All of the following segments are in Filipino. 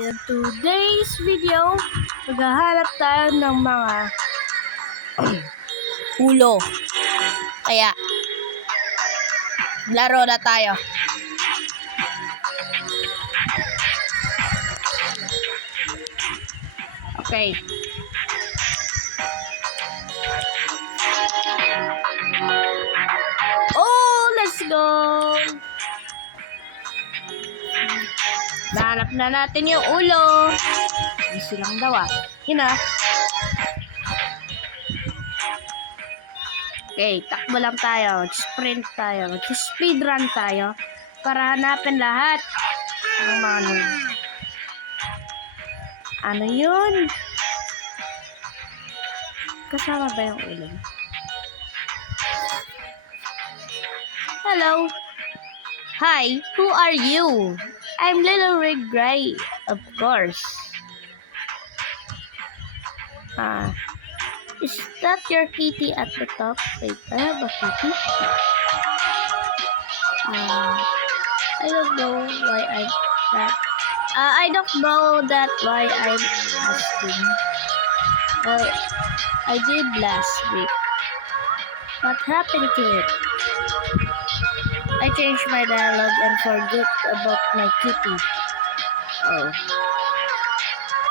In today's video, maghahanap tayo ng mga ulo. Kaya, laro na tayo. Okay. Oh, let's go! Nahanap na natin yung ulo. Easy lang daw Yun Okay, takbo lang tayo. Sprint tayo. Speedrun tayo. Para hanapin lahat ng mga ano yun? Kasama ba yung ulo? Hello. Hi, who are you? I'm Little Red Gray, of course. Is that your kitty at the top? Wait, I have a kitty. I don't know why I'm that. I don't know that why I'm asking. Well, I did last week. What happened to it? I changed my dialogue and forgot about my kitty. Oh.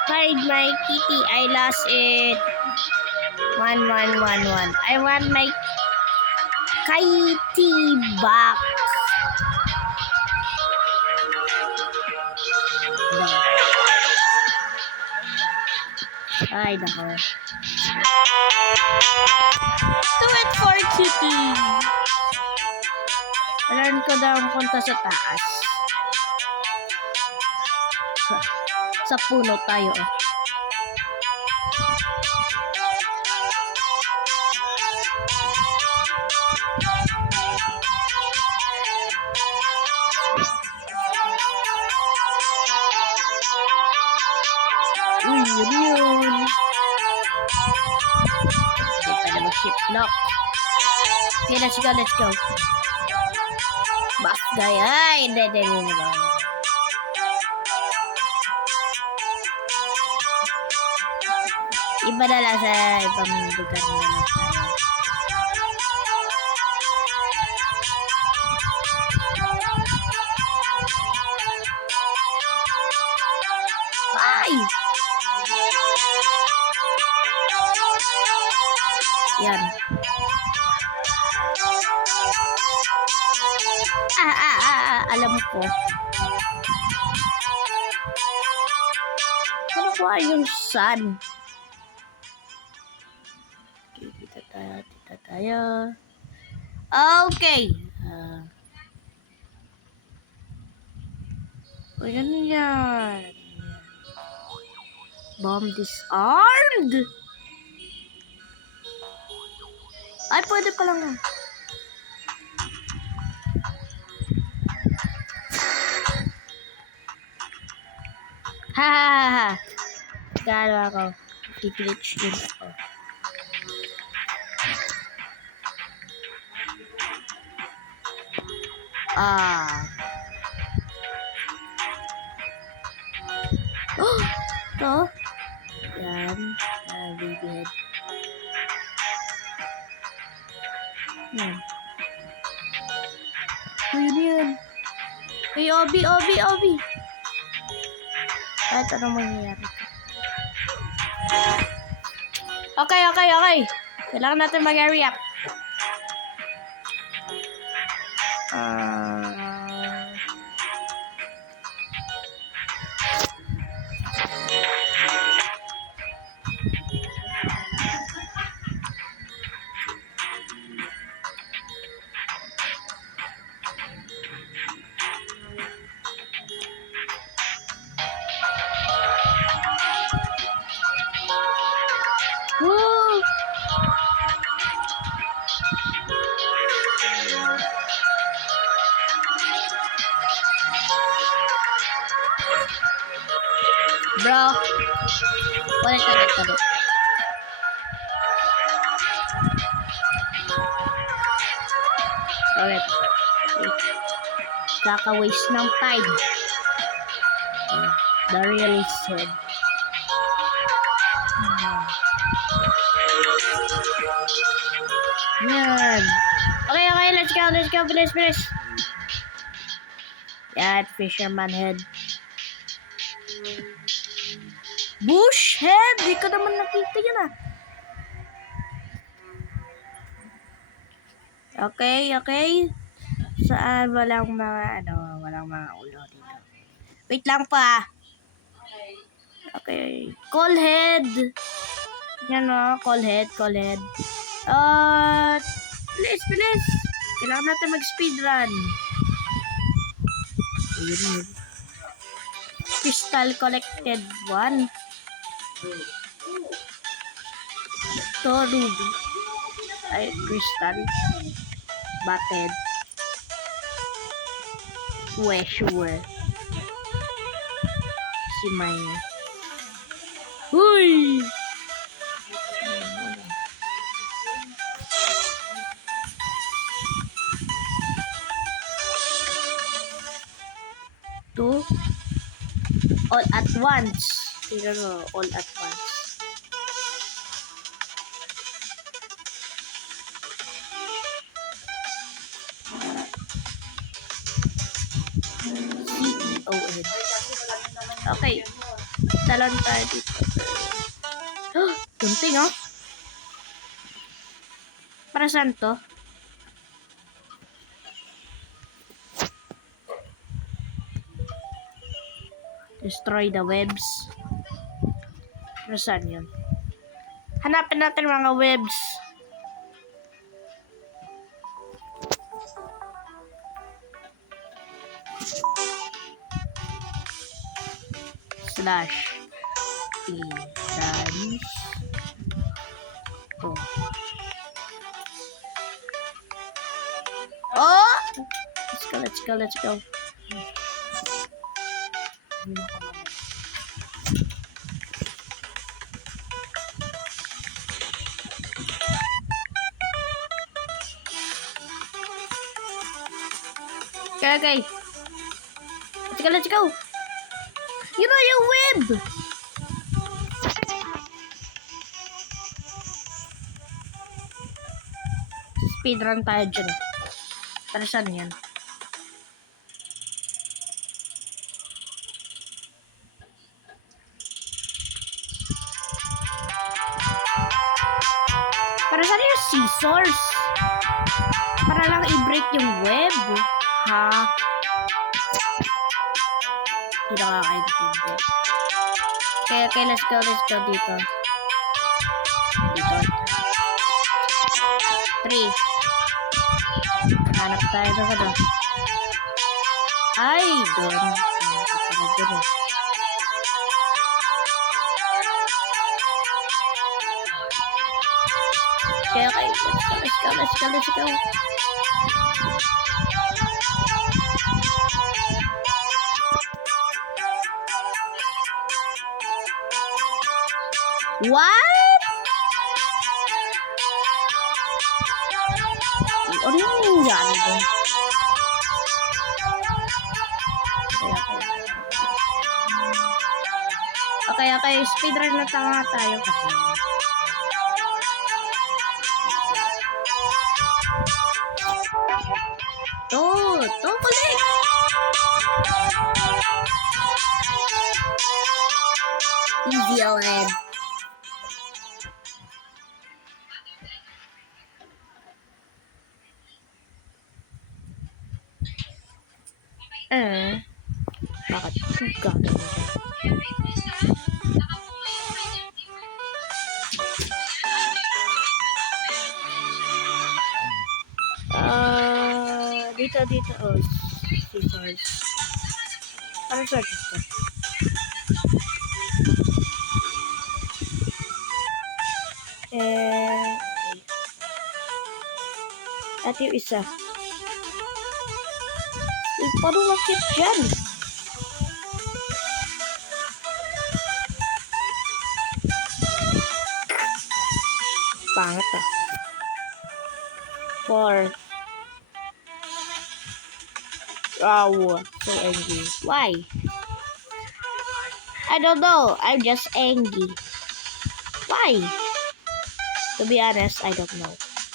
Find my kitty. I lost it. 1111. I want my kitty back. Ay, nako. Do it for kitty. Alam ko daw punta sa taas. Sa puno tayo. Uy, yun. Okay, pwede mag-ship lock. Okay, let's go. Buff guy. Ay, hindi. Iba na lang sa ibang lugar na lang tayo. Ay! Yan. Alam ko. Ano ko yung sun? Okay, dito tayo. Okay. Ano yan? Bomb disarmed? Ay, pwede pa lang. Ha. Galo ako. I-glitch din ako. To. Yan. Bibig. Yan. Yun. Hey, Obi. Kahit ano mangyayari. Okay. Kailangan natin mag-hurry up. Woo! Bro, ulit. Ulit. Kaka-waste ng time. The real Sid. Yan. Okay, let's go, please. Yan, fisherman head. Bush head! Di ko naman nakita yun ah. Okay. Saan walang mga ulo dito. Wait lang pa. Okay. Call head. Yan o, call head. Bilis. Kailangan natin mag-speedrun. Ayun. Crystal collected 1. To ruby. Ay, crystal. Batted. Sure. Si mine. Huy! Two. All at once. Tignan mo, all at once. C-E-O-N. Okay. Talon tayo dito. Gunting, oh. Para saan to? Destroy the webs. Para saan yun? Hanapin natin mga webs. Slash. Dance. Oh! Let's go. Okay. Let's go. You know your web! Speedrun tayo dyan. Para saan yan? Para saan yung scissors? Para lang i-break yung web. Ha? Hindi nakakaintindi. Okay, let's go dito. 3. Hanap tayo na ano. Ay, doon. Okay. Let's go. What? Ano yung nangyari doon? Okay. Speedrun na tayo kasi. To collect. Easy ON. Bakit? Gagawin dito. Oh, scissors. Ano sa dito? At yung isa. Paano makit dyan? Pangat ah. 4. Wow, so angry. Why? I don't know. I'm just angry. Why? To be honest, I don't know.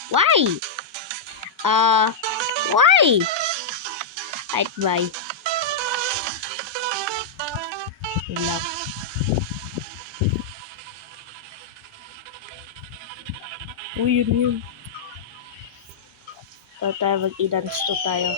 Why? Why? Why? Yun lang. Uy, yun. Tayo mag-dance to tayo.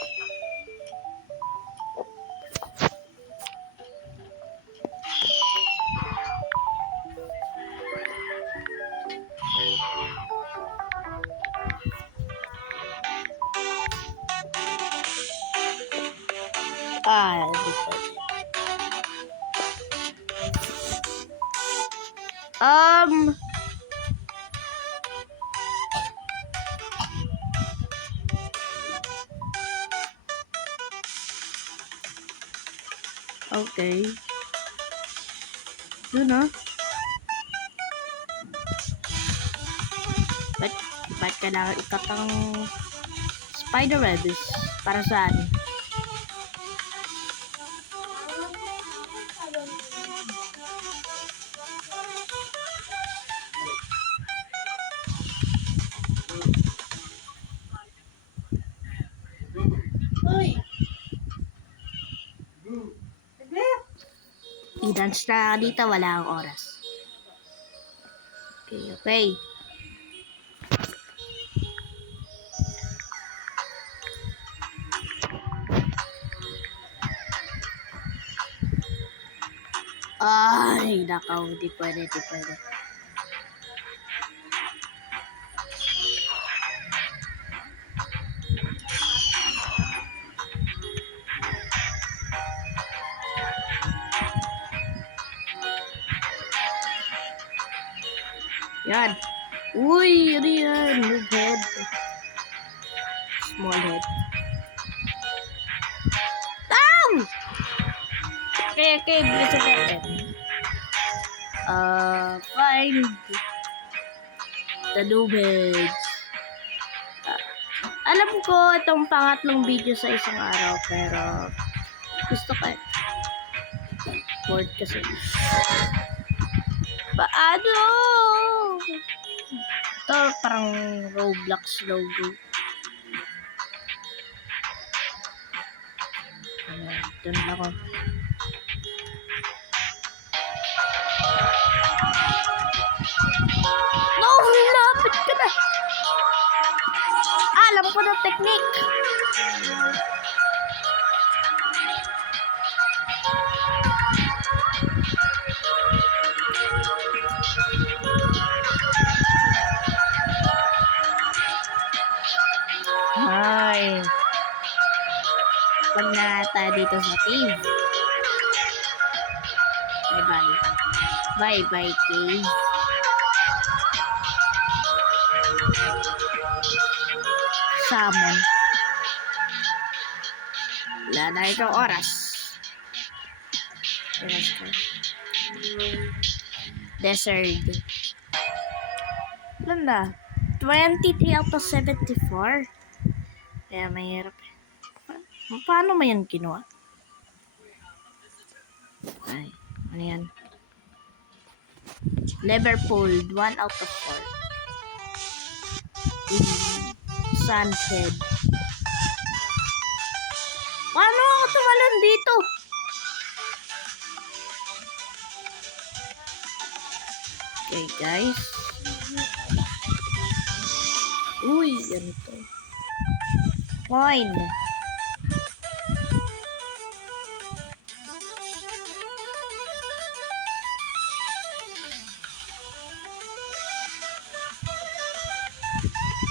Dito. Okay. Yun na. Ba't kailangan ikatang spider webs? Para saan? I-dance na dito, wala akong oras. Okay. Ay, nakaw, di pwede. Yan. Uy, ano yan? Move head. Small head. Okay, bilis natin. Find the noobheads. Alam ko itong pangatlong video sa isang araw, pero gusto ko bored kasi. Paano? Ito parang Roblox logo. Doon ako. No, lapit ka na. Alam ko na technique. Hi. Pag na tayo dito sa cave. Bye-bye, cave. Salmon. Wala na itong oras. Desert. Wala na. 23 out of 74. Kaya mahirap. Paano mo yan kinuha? Ay, ano yan? Liverpool, 1 out of 4. Sunhead. Paano ako tumalon dito? Okay, guys. Uy, ganito. Coin.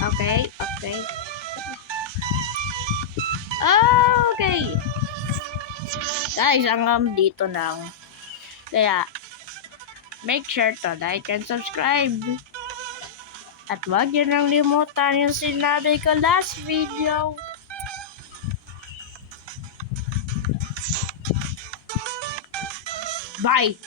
Okay. Okay. Guys, hanggang dito lang. Kaya, make sure to like and subscribe. At wag yun ang limutan yung sinabi ko last video. Bye!